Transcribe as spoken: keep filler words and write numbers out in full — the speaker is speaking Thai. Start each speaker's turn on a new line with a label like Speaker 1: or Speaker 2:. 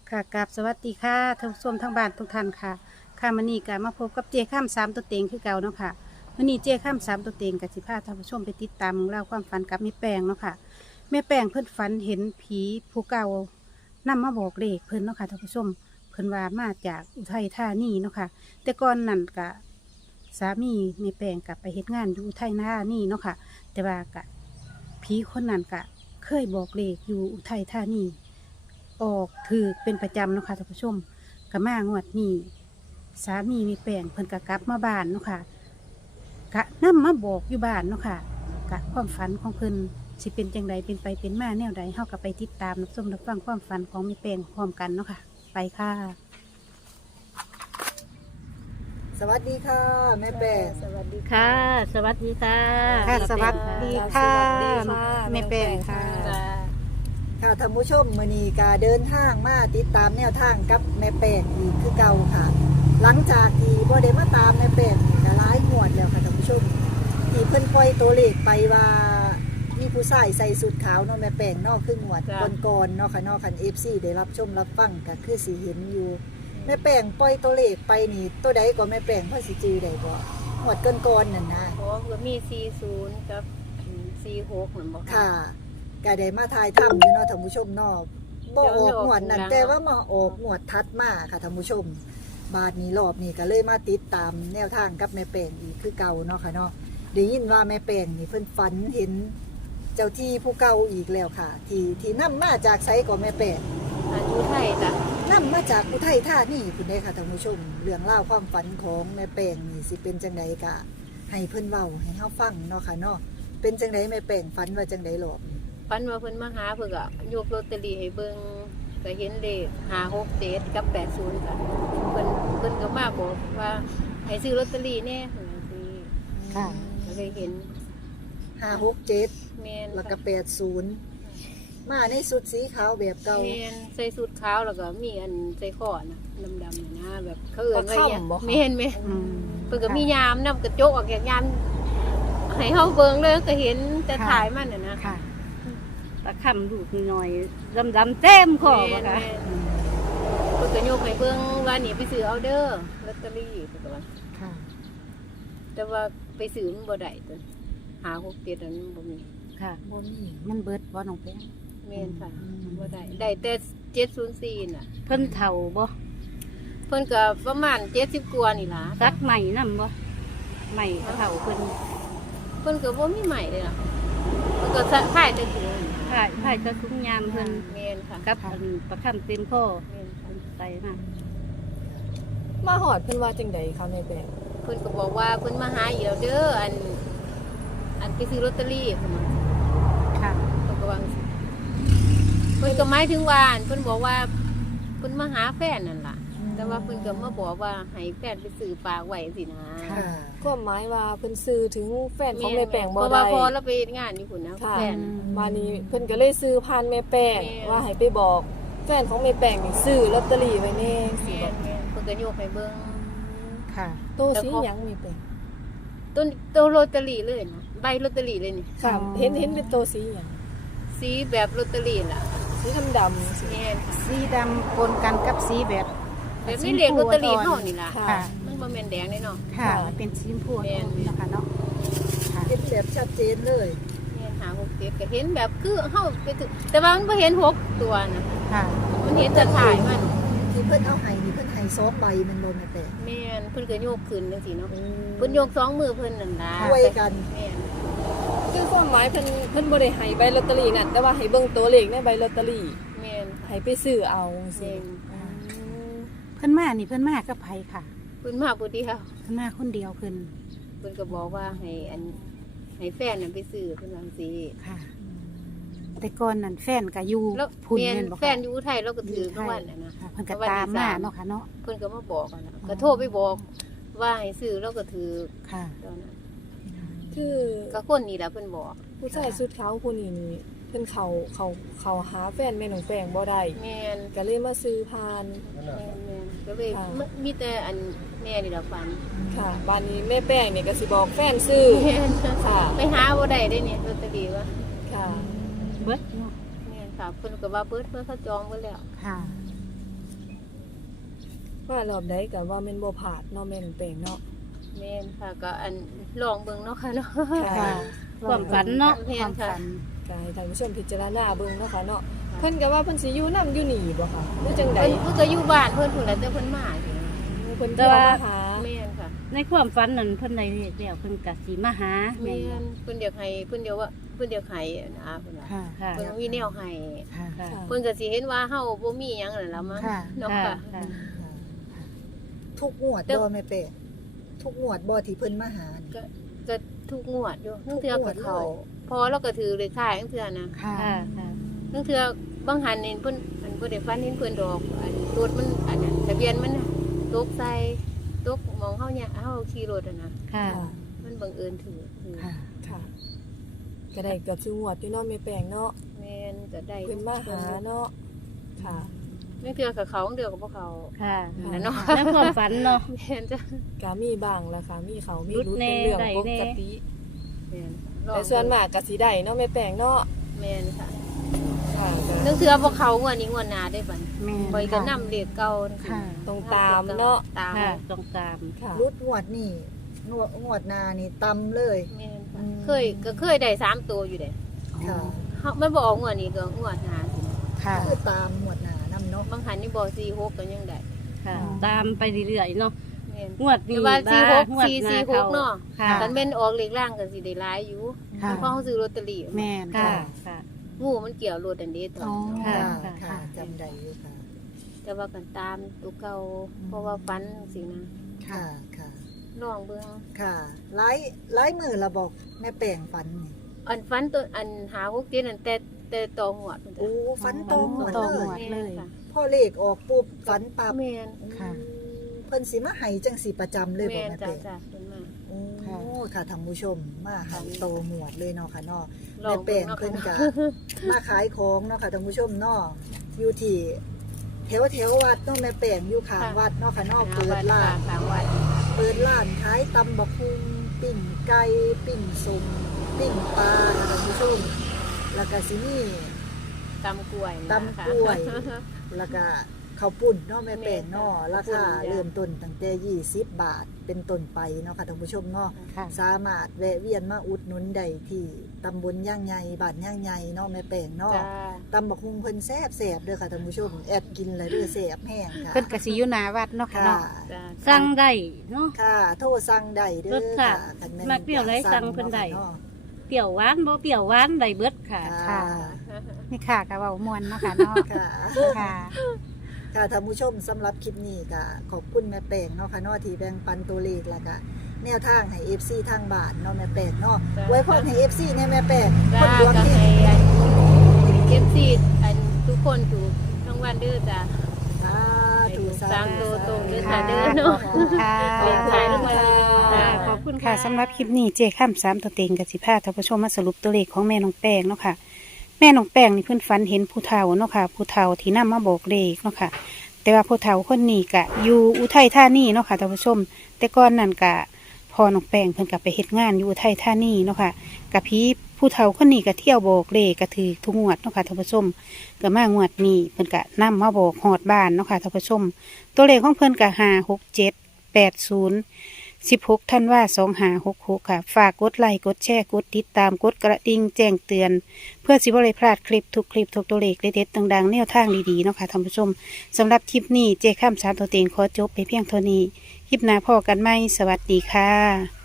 Speaker 1: ค่ะกราบสวัสดีค่ะท่านผู้ชมทั้งบ้านทุกท่านค่ะค่ะมื้อนี้ก็มาพบกับเจ้ข้ามสามตัวเต็งคือเก่าเนาะค่ะมื้อนี้เจ้ข้ามสามตัวเต็งกับสิพาท่านผู้ชมไปติดตามเล่องราวความฝันกับแม่แป้งเนาะค่ะแม่แป้งเพิ่นฝันเห็นผีผู้เก่านำมาบอกเลขเพิ่นเนาะค่ะท่านผู้ชมเพิ่นว่ามาจากอุทัยธานีเนาะค่ะแต่ก่อนนั้นก็สามีแม่แป้งกับไปเฮ็ดงานอยู่อุทัยธานีเนาะค่ะแต่ว่าก็ผีคนนั้นก็เคยบอกเลขอยู่อุทัยธานี ออกถือเป็นประจำเนาะค่ะท่านผู้ชมกะมางวดนี้สามีมีแปลงเพิ่นกะกลับมาบ้านเนาะค่ะกะนำมาบอกอยู่บ้านเนาะค่ะกะความฝันของเพิ่นสิเป็นจังใดเป็นไปเป็นมาแนวใดเฮาก็ไปติดตามรับชมรับฟังความฝันของมีแปลงพร้อมกันเนาะค่ะไปค่ะ
Speaker 2: สวัสดีค่ะแม่แป้ง
Speaker 3: สวัสดี
Speaker 4: ค่ะ สวัสดีค่ะ
Speaker 1: ค่ะสวัสดีค่ะ
Speaker 2: สวัสดีค่ะ
Speaker 1: แม่แป้งค่ะ
Speaker 3: จ้า
Speaker 2: ค่ะท่านผู้ชมมื้อนี้ก็เดินทางมาติดตามแนวทางกับแม่แป้งอีกคือเก่าค่ะ หลังจากที่บ่ได้มาตามแม่แป้งนี่ก็หลายงวดแล้วค่ะท่านผู้ชมที่เพิ่นปล่อยตัวเลขไปว่ามีผู้ชายใส่สูทขาวเนาะแม่แป้งเนาะคืองวดก่อนๆเนาะค่ะเนาะคัน เอฟ ซี ได้รับชมรับฟังก็คือสิเห็นอยู่แม่แป้งปล่อยตัวเลขไปนี่ตัวใดก็แม่แป้งพอสิจื้อได้บ่งวดก่อนๆนั่นนะ
Speaker 3: เพราะว่ามีสี่ศูนย์กับสี่หกเหมือนบอก
Speaker 2: ค่ะก็ได้มาทายถ้ำอยู่เนาะท่านผู้ชมเนาะบ่ออกหมวดนั่นแต่ว่ามาออกหมวดทัดมาค่ะท่านผู้ชมบาดนี้รอบนี้ก็เลยมาติดตามแนวทางกับแม่แป้งอีกคือเก่าเนาะค่ะเนาะได้ยินว่าแม่แป้งนี่เพิ่นฝันเห็นเจ้าที่ผู้เก่าอีกแล้วค่ะ ที่ที่นำมาจากไสก็แม่แป้ง
Speaker 3: อายุไทยจ้ะ
Speaker 2: นำมาจากอุทัยธานีพุ่นเด้ค่ะท่านผู้ชมเรื่องราวความฝันของแม่แป้งนี่สิเป็นจังไดก็ให้เพิ่นเว้าให้เฮาฟังเนาะค่ะเนาะเป็นจังไดแม่แป้งฝันว่าจังไดรอบนี้
Speaker 3: ปันว่าเพิ่นมาหาเพิ่นก็ยกลอตเตอรี่ให้เบิ่งก็เห็นเลขห้าหกเจ็ดกับแปดศูนย์จ้ะเพิ่นเพิ่นก็มาบอกว่าให้ซื้อลอตเตอรี่แน่เพิ่นว่าซี่
Speaker 1: ค่ะ
Speaker 3: ก็เลยเห็น
Speaker 2: ห้าหกเจ็ด
Speaker 3: แม่น
Speaker 2: แล้วก็แปดศูนย์มาในสุดสีขาวแบบเก่า
Speaker 3: แม่นใส่สูทขาวแล้วก็มีอันใส่คอนะดำๆนะแบบเขาเอิ้นว่าหยังแม่นแม่น
Speaker 1: อืม
Speaker 3: เพิ่นก็มียามนำกระจกออกจากยามให้เฮาเบิ่งเลยก็เห็นแต่ถ่ายมันน่ะนะ
Speaker 1: ค่ะ
Speaker 4: ตะคำดูกหน่อยดำดำๆเต็มคอบ่คะ
Speaker 3: แม่นๆเพิ่นก็โยกให้เบิ่งว่านี่ไปซื้อเอาเด้อลอตเตอรี่เพิ่นก็ว่า
Speaker 1: ค่ะ
Speaker 3: แต่ว่าไปซื้อมันบ่ได้ตัวหาหกเจ็ดนั้นบ่มี
Speaker 1: ค่ะบ่มีมันเบิดบ่น้องแป้ง
Speaker 3: แม่นค่ะ
Speaker 1: อืม
Speaker 3: บ่ได้ได้แต่เจ็ดศูนย์สี่น่ะ
Speaker 4: เพิ่นเฒ่าบ่
Speaker 3: เพิ่นก็ประมาณเจ็ดสิบกว่านี่ล่ะ
Speaker 4: ซักใหม่นำบ่ใหม่เฒ่าเพิ่น
Speaker 3: เพิ่นก็บ่มีใหม่เลยล่ะเพิ่นก็สะขายแต่ถุง
Speaker 4: ถ่ายถ่ายจะคุ้มยามเพิ่น
Speaker 3: แม่นค่ะ
Speaker 4: กับอันประคำเต็มคอ
Speaker 3: แม่นค่ะ
Speaker 4: เพิ่นใส่มา
Speaker 5: มาหอดเพิ่นว่าจังใดคะแม่แป้ง
Speaker 3: เพิ่นก็บอกว่าเพิ่นมาหาอีกแล้วเด้ออัน อันไปซื้อลอตเตอรี่เพิ่นว่า
Speaker 1: ค่ะ
Speaker 3: เพิ่นก็วาจังซี่เพิ่นก็หมายถึงว่าอันเพิ่นบอกว่าเพิ่นมาหาแฟนนั่นล่ะ แต่ว่าเพิ่นก็มาบอกว่าให้แฟนไปซื้อฝากไว้สินะ
Speaker 2: ค่ะ
Speaker 5: ก็หมายว่าเพิ่นซื้อถึงแฟนของแม่แป้ง
Speaker 3: เพ
Speaker 5: บ่
Speaker 3: ราะ
Speaker 5: ได้
Speaker 3: ว่าพอเราไปงานอยู่พุ่นนะ
Speaker 5: ค่ะ
Speaker 3: แฟน
Speaker 5: มานี้เพิ่นก็เลยซื้อผ่านแม่แป้ง
Speaker 3: แม่
Speaker 5: ว่าให้ไปบอกแฟนของแม่แป้งนี่ซื้อลอตเตอรี่ไว้แน่สิ
Speaker 3: แม่
Speaker 5: บอก
Speaker 3: นแม่นเพิ่นก็โยกให้เบิ่ง
Speaker 1: ค่ะ
Speaker 5: โตสีหยังแม่แป้ง
Speaker 3: ต้นตัวลอตเตอรี่เลยนะใบลอตเตอรี่เลยนี่
Speaker 5: ค่ะ
Speaker 1: อ๋อ
Speaker 5: เห็นเห็นเป็นโตสีหยัง
Speaker 3: สีแบบลอตเตอรี่ล่ะ
Speaker 5: สีดำๆสิ
Speaker 3: แม่นค่ะ
Speaker 1: สีดำปนกันกับสีแบบ
Speaker 3: แบบนี้เลขลอตเตอรี่เฮานี่ล่ะ
Speaker 5: ค่ะ
Speaker 1: ค่ะ
Speaker 3: มันบ่แม่นแดงเลยเนาะ
Speaker 1: ค่ะมันเป็นสีชมพู
Speaker 3: แม่น
Speaker 1: เนาะค่ะเนาะค่ะ
Speaker 2: เห็นแบบชัดเจนเลย
Speaker 3: แม่นหาหกเจ็ดก็เห็นแบบคือเฮาไปถึงแต่ว่ามันบ่เห็นหกตัวนะ
Speaker 1: ค่ะ
Speaker 3: มันเห็นแต่ถ่ายมัน
Speaker 2: ที่เพิ่นเอาให้นี่เพิ่นให้สองใบแมันบ่แม่แป้ง
Speaker 3: แม่นเพิ่นก็โยกขึ้นจังซี่เนาะเพิ่นโยกสองมือเพิ่นนั่นล่ะ
Speaker 2: ช่วยกัน
Speaker 3: แม่น
Speaker 5: คือความหมายเพิ่นเพิ่นบ่ได้ให้ใบลอตเตอรี่นั่นแต่ว่าให้เบิ่งตัวเลขในใบลอตเตอรี่
Speaker 3: แม่นค่ะ
Speaker 5: ให้ไปซื้อเอาสิ
Speaker 3: แม่น
Speaker 5: อืม
Speaker 1: เพิ่นมานี่เพิ่นมากับไผค่ะ
Speaker 3: เพิ่นมาผู้เดียว
Speaker 1: เพิ่นมาคนเดียวเพิ่น
Speaker 3: เพิ่นก็บอกว่าให้อันให้แฟนน่ะไปซื้อเพิ่นว่าจังซี่
Speaker 1: ค่ะ แต่ก่อนนั่นแฟนก็อยู่
Speaker 3: แล้ว
Speaker 1: พุ่น
Speaker 3: แม่น
Speaker 1: แม่นบ่
Speaker 3: แฟนอยู่อุทัยเราก็ถือทุกวันน่ะนะ
Speaker 1: ค่ะเพิ่นก็ตามมาเนาะค่ะเนาะ
Speaker 3: เพิ่นก็มาบอกกันนะ
Speaker 1: อ๋อ
Speaker 3: ก็โทรไปบอกว่าให้ซื้อเราก็ถือ
Speaker 1: ค่ะ
Speaker 3: ตอนนั้น
Speaker 5: คือ
Speaker 3: ก็คนนี้แหละเพิ่นบอก
Speaker 5: ผู้ชายสุดขาวผู้นี้นี่เพิ่นเขาเขาเขาหาแฟนแม่น้องแป้งบ่ได้
Speaker 3: แม่น
Speaker 5: ก็เลยมาซื้อผ่าน
Speaker 3: แม่นแม่นก็เลย
Speaker 5: ค่ะ
Speaker 3: มมีแต่อันแม่นี่ล่ะฝัน
Speaker 5: ค่ะบ้านนี้แม่แป้งเนี่ยก็สิบอกแฟนซื้อ
Speaker 3: แม่น
Speaker 5: ค่ะ
Speaker 3: ไปหาบ่ได้เด้นี่ลอตเตอรี่ว่า
Speaker 5: ค่ะ
Speaker 1: เบิดเนาะ
Speaker 3: แม่นค่ะเพิ่นก็ว่าเบิดเพิ่นเขาจองไว้แล้ว
Speaker 1: ค่ะ
Speaker 5: ว่ารอบใดก็ว่าแม่นบ่พลาดเนาะแม่นแปลงเนาะ
Speaker 3: แม่นค่ะก็อันลองเบิ่งเนาะค่ะเนาะ
Speaker 2: ค่ะ
Speaker 4: ความฝันเนาะ
Speaker 3: แม่
Speaker 1: ความ
Speaker 3: นค่ะ
Speaker 1: ฝัน
Speaker 5: ก็ให้ท่านผู้ชมพิจารณาเบิ่งเนาะค่ะเนาะเพิ่นก็ว่าเพิ่นสิอยู่นํอยู่นี่บ่ค่ะหรือจังใด
Speaker 3: เพิ่นเพิ่นก็อยู่บ้านเพิ่นพุ่นแหละแต่เพิ่นมาอยู่
Speaker 5: เพิ่นเที่ยวมาหา
Speaker 3: แม่นค่ะ
Speaker 4: ในความฝันนั้นเพิ่นได้เรียกแล้วเพิ่นก็สิมาหาแม่
Speaker 3: แม่
Speaker 4: นบ่
Speaker 3: นเพิ่นอยากให้เพิ่นเดียวว่าเพิ่นอยากให้นะเพิ่นว่า
Speaker 1: ค่ะ
Speaker 4: ค่ะ
Speaker 3: เพิ่นมีแนวให้
Speaker 1: ค่ะ
Speaker 4: ค่ะ
Speaker 3: เพิ่นก็สิเห็นว่าเฮาบ่มีหยังนั่นล่ะมั้ง
Speaker 1: ค่ะ
Speaker 3: เนาะ
Speaker 4: ค่ะ
Speaker 3: ค่ะ
Speaker 4: ค่ะ
Speaker 2: ทุกงวดบ่แม่เป้ทุกงวดบ่ที่เพิ่นมาหานี่
Speaker 3: ก็ก็ทุกงวดอยู่
Speaker 2: ทุ
Speaker 3: ทั้ง
Speaker 2: ก
Speaker 3: เทื่อง
Speaker 2: ว
Speaker 3: กั
Speaker 2: ด
Speaker 3: บ
Speaker 2: เลย
Speaker 3: เขาพอเราก็ถือเลยค่ายทั้งเทื่อนะ
Speaker 1: ค่ะ
Speaker 4: ค่ะค่ะ
Speaker 3: ทั้งเทื่อบางหันนี่เพิ่นอันบ่ได้ฟันเห็นเพิ่นดอกอันรถมันอันนั้นทะเบียนมันน่ะตกใส่ตกมองเฮาเนี่ยเฮาขี่รถอ่ะนะ
Speaker 4: ค่ะ
Speaker 2: ค่ะ
Speaker 3: มันบังเอิญถือถือ
Speaker 1: ค่ะ
Speaker 5: ค่ะก็ได้เกือบสิงวดอยู่เนาะแม่แปลงเนาะ
Speaker 3: แม่นก็ได้
Speaker 5: เพิ่นมาหาเนาะค่ะ
Speaker 3: ทั้งเทื่อกับเขาทั้งเทื่อกับบ่เขา
Speaker 4: ค่ะ
Speaker 3: นั่นเนาะ
Speaker 4: ในความฝันเนาะ
Speaker 3: แม่นจ้ะ
Speaker 5: ก็มีบ้างละค่ะ มีเขามี
Speaker 4: รุด
Speaker 5: รุด
Speaker 4: แน่
Speaker 5: เป็นเรื่อง
Speaker 4: ได้
Speaker 5: ป
Speaker 4: แน่
Speaker 5: กติ
Speaker 3: แม่น
Speaker 5: แต่ส่วนมากก็สิได้เนาะแม่แปลงเนาะ
Speaker 3: แม่นค่ะ
Speaker 5: ค่ะก็
Speaker 3: ทั้งเทื่อบ่เขางวดนี้งวดหน้าได้บัด
Speaker 1: แม่น
Speaker 3: คอยก็
Speaker 1: ค่ะ
Speaker 3: นำเลขเก่า
Speaker 1: ค่ะ
Speaker 5: ต้องตามเนาะ
Speaker 3: ตาม
Speaker 4: ค่ะต้องตาม
Speaker 5: ค่ะ
Speaker 2: รุดงวดนี่งวดงวดหน้านี่ตำเลย
Speaker 3: แม่น
Speaker 2: อื
Speaker 3: ค่ะ
Speaker 2: ม
Speaker 3: เคยก็เคยได้สามตัวอยู่เด้
Speaker 2: ค่ะ
Speaker 3: เฮามันบ่ออกงวดนี้ก็งวดหน้าสิ
Speaker 1: ค่ะ
Speaker 2: คือตามงวดหน้านำเนาะ
Speaker 3: บางหันนี่บ่สี่หกก็ยังได้
Speaker 4: ค่ะ ตามไปเรื่อยๆเนาะ
Speaker 3: แม่น
Speaker 4: งวดนี้
Speaker 3: แต่ว่าสี่หก
Speaker 4: งวด
Speaker 3: สี่
Speaker 4: หน้า
Speaker 3: สี่ห
Speaker 4: เขา
Speaker 3: กเนาะ
Speaker 4: ค่ะ
Speaker 3: คันแม่นออกเลขล่างก็สิได้หลายอยู่
Speaker 1: ค่ะ
Speaker 3: เพราะเขาซื้อลอตเตอรี่
Speaker 1: แม่น
Speaker 4: ค่ะ
Speaker 1: ค่ะ
Speaker 4: ค่ะ
Speaker 3: งูมันเกี่ยวรถอันนี้ตอน
Speaker 1: อ๋อ
Speaker 3: นี้
Speaker 4: ค่ะ
Speaker 2: ค่ะค่ะจำได้อยู่ค่ะ
Speaker 3: แต่ว่ากันตามตัวเก่าเพราะว่าฟันสินะ
Speaker 2: ค่ะค่ะ
Speaker 3: น้องเบิ่ง
Speaker 2: ค่ะหลายหลายมือละบอกแม่แป้งฝันนี่
Speaker 3: อันฟันตัวอันหาหกเจ็ดนั่นแต่แต่ต่อหัวพุ่นจ้ะ
Speaker 2: โอ้ฝันตรงหมด
Speaker 1: ตรง
Speaker 2: เล
Speaker 1: หม
Speaker 2: ย
Speaker 1: ด เลย
Speaker 3: ค่ะ
Speaker 2: พ่อเลขออกปุ๊บฝันปั๊บ
Speaker 3: แม่น
Speaker 1: ค่ะ
Speaker 2: เพิ่นสิมาให้จังสิประจำเลยบ่
Speaker 3: แม่น
Speaker 2: แม่
Speaker 3: จ้ะ
Speaker 2: เป้
Speaker 3: จ้ะเพิ่นมา
Speaker 2: โอ้
Speaker 1: ค่ะ
Speaker 2: ค่ะท่านผู้ชมมาให้โตหมวดเลยเนาะค่ะเนาะ
Speaker 3: ลอ
Speaker 2: แม่
Speaker 3: ง
Speaker 2: แป้
Speaker 3: เบิ่
Speaker 2: ง
Speaker 3: งเนาะ
Speaker 2: เพิ่น
Speaker 3: ค่ะ
Speaker 2: ก็มาขายของเนาะค่ะท่านผู้ชมเนาะอยู่ที่แถวแถววัดเนาะแม่แป้งอยู่ข้างวัดเนาะค่ะเนาะเปิดร้าน
Speaker 3: ทางวัด
Speaker 2: เปิดร้านขายตำบักหุ่งปิ้งไก่ปิ้งสมปิ้งปลาค่ะท่านผู้ชมแล้วก็สิมี
Speaker 3: ตำกล้วยนี่
Speaker 2: ตำกล้วย
Speaker 3: นะคะ
Speaker 2: แล้วก็ข้าวปุ้นเนาะแม่แป้งเนาะ
Speaker 3: แม่น
Speaker 2: รา
Speaker 3: ข้า
Speaker 2: คาว
Speaker 3: ปุ้นจ้ะ
Speaker 2: เริ่มต้นตั้งแต่ยี่สิบบาทเป็นต้นไปเนาะค่ะท่านผู้ชมเนาะ
Speaker 1: ค่ะ
Speaker 2: สามารถแวะเวียนมาอุดหนุนได้ที่ตำบลย่างใหญ่บ้านย่างใหญ่เนาะแม่แป้งเนาะ
Speaker 3: จ้า
Speaker 2: ตำบักฮุงเพิ่นแซ่บแซ่บๆเด้อค่ะท่านผู้ชมแอดกินเลยเด้อแซ่บแห้งค่ะ
Speaker 1: เพิ่นกสิอยู่หน้าวัดเนาะค่ะ
Speaker 2: ค่ะ
Speaker 1: เนาะ
Speaker 3: จ้า
Speaker 4: สั่งได้เนาะ
Speaker 2: ค่ะ โทรสั่งได้เด้อ
Speaker 4: รสชา
Speaker 2: ค่ะ
Speaker 4: ติ
Speaker 2: คันแม่
Speaker 4: มักเปรี้ยวไหนสั่งเพิ่นได้
Speaker 2: เนาะ
Speaker 4: เปรี้ยวหวานบ่เปรี้ยวหวานได้เบิดค่ะ
Speaker 2: ค่ะ
Speaker 1: นี่ค่ะกะเว้ามวนเนาะค่ะเนาะ
Speaker 2: ค่ะ
Speaker 1: ค่ะ
Speaker 2: ค่ะท่านผู้ชมสำหรับคลิปนี้ก็ขอบคุณแม่แป้งเนาะค่ะเนาะที่แบ่งปันตัวเลขแล้วก็แนวทางให้ เอฟ ซี ทางบ้านเนาะแม่แป้งเนาะ
Speaker 3: จ้ะ
Speaker 2: ไว้พรให้ เอฟ ซี แน่แม่แป้ง
Speaker 3: จ้า
Speaker 2: คนดวง
Speaker 3: ก็
Speaker 2: ดี
Speaker 3: ให้อันเอฟซีอันทุกคนถูกทั้งวันเด้อจ้า
Speaker 2: สาธุสา
Speaker 3: สาม
Speaker 2: ธุ
Speaker 3: ตัวตรงเด้อ
Speaker 1: ค่ะ
Speaker 3: ค่ะเด้อเนาะ
Speaker 1: ขอบคุณค่ะ
Speaker 3: เลขท้ายรางวัล
Speaker 4: ค่ะขอบคุณ
Speaker 1: ค่ะสำหรับคลิปนี้เจ้ข้ามสามตัวเต็งกับสิพาท่านผู้ชมมาสรุปตัวเลขของแม่น้องแป้งเนาะค่ะ แม่น้องแป้งนี่เพิ่นฝันเห็นผู้เฒ่าเนาะค่ะ ผู้เฒ่าที่นำมาบอกเลขเนาะค่ะ แต่ว่าผู้เฒ่าคนนี้ก็อยู่อุทัยธานีเนาะค่ะท่านผู้ชม แต่ก่อนนั้นก็พอน้องแป้งเพิ่นก็ไปเฮ็ดงานอยู่อุทัยธานีเนาะค่ะกับพี่ผู้เฒ่าคนนี้ก็เที่ยวบอกเลขก็ถือทุกงวดเนาะค่ะท่านผู้ชมก็มางวดนี้เพิ่นก็นำมาบอกฮอดบ้านเนาะค่ะท่านผู้ชม ตัวเลขของเพิ่นก็ห้าหกเจ็ดแปดศูนย์สิบหกท่านว่าสองหาหกหกค่ะ ฝากกดไลค์กดแชร์กดติดตามกดกระดิ่งแจ้งเตือน เพื่อสิบริพลาดคลิปทุกคลิปทุกตัวเลขเด็ดๆดังๆแนวทางดีๆเนาะค่ะท่านผู้ชมสำหรับคลิปนี้เจ้ข้ามสามตัวเต็งขอจบไปเพียงเท่านี้คลิปหน้าพอกันไหมสวัสดีค่ะ